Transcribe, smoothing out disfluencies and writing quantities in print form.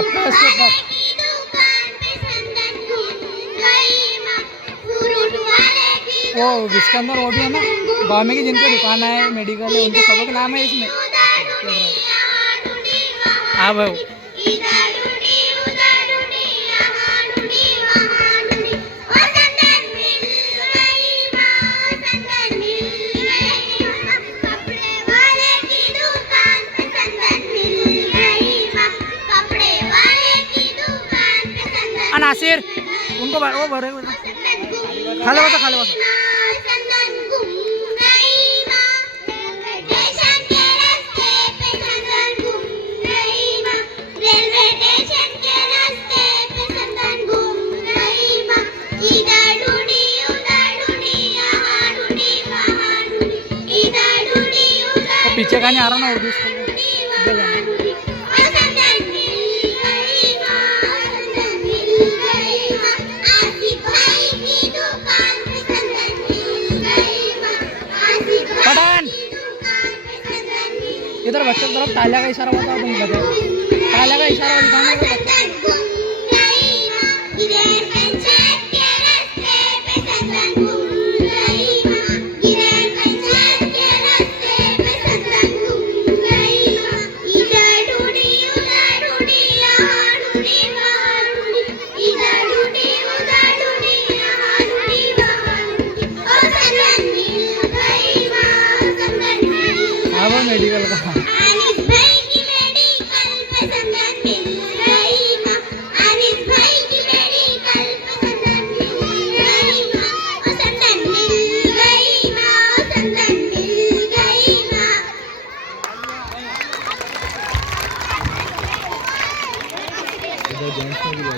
सबका इसके ऊपर वो इसके अंदर वो भी है ना, गाँव की जिनके दुकान है, मेडिकल है, उनके सबों के नाम है इसमें। हाँ भाई नासिर उनको वो भरे खाले बसा खाले बसा। पीछे का नहीं आ रहा ना उर्दू स्कूल में। पठान इधर बच्चों की तरफ तालिया का इशारा बताओ, तुम बताओ तालिया का इशारा दिखाने का बच्चों। मेडिकल का जेंट्स में भी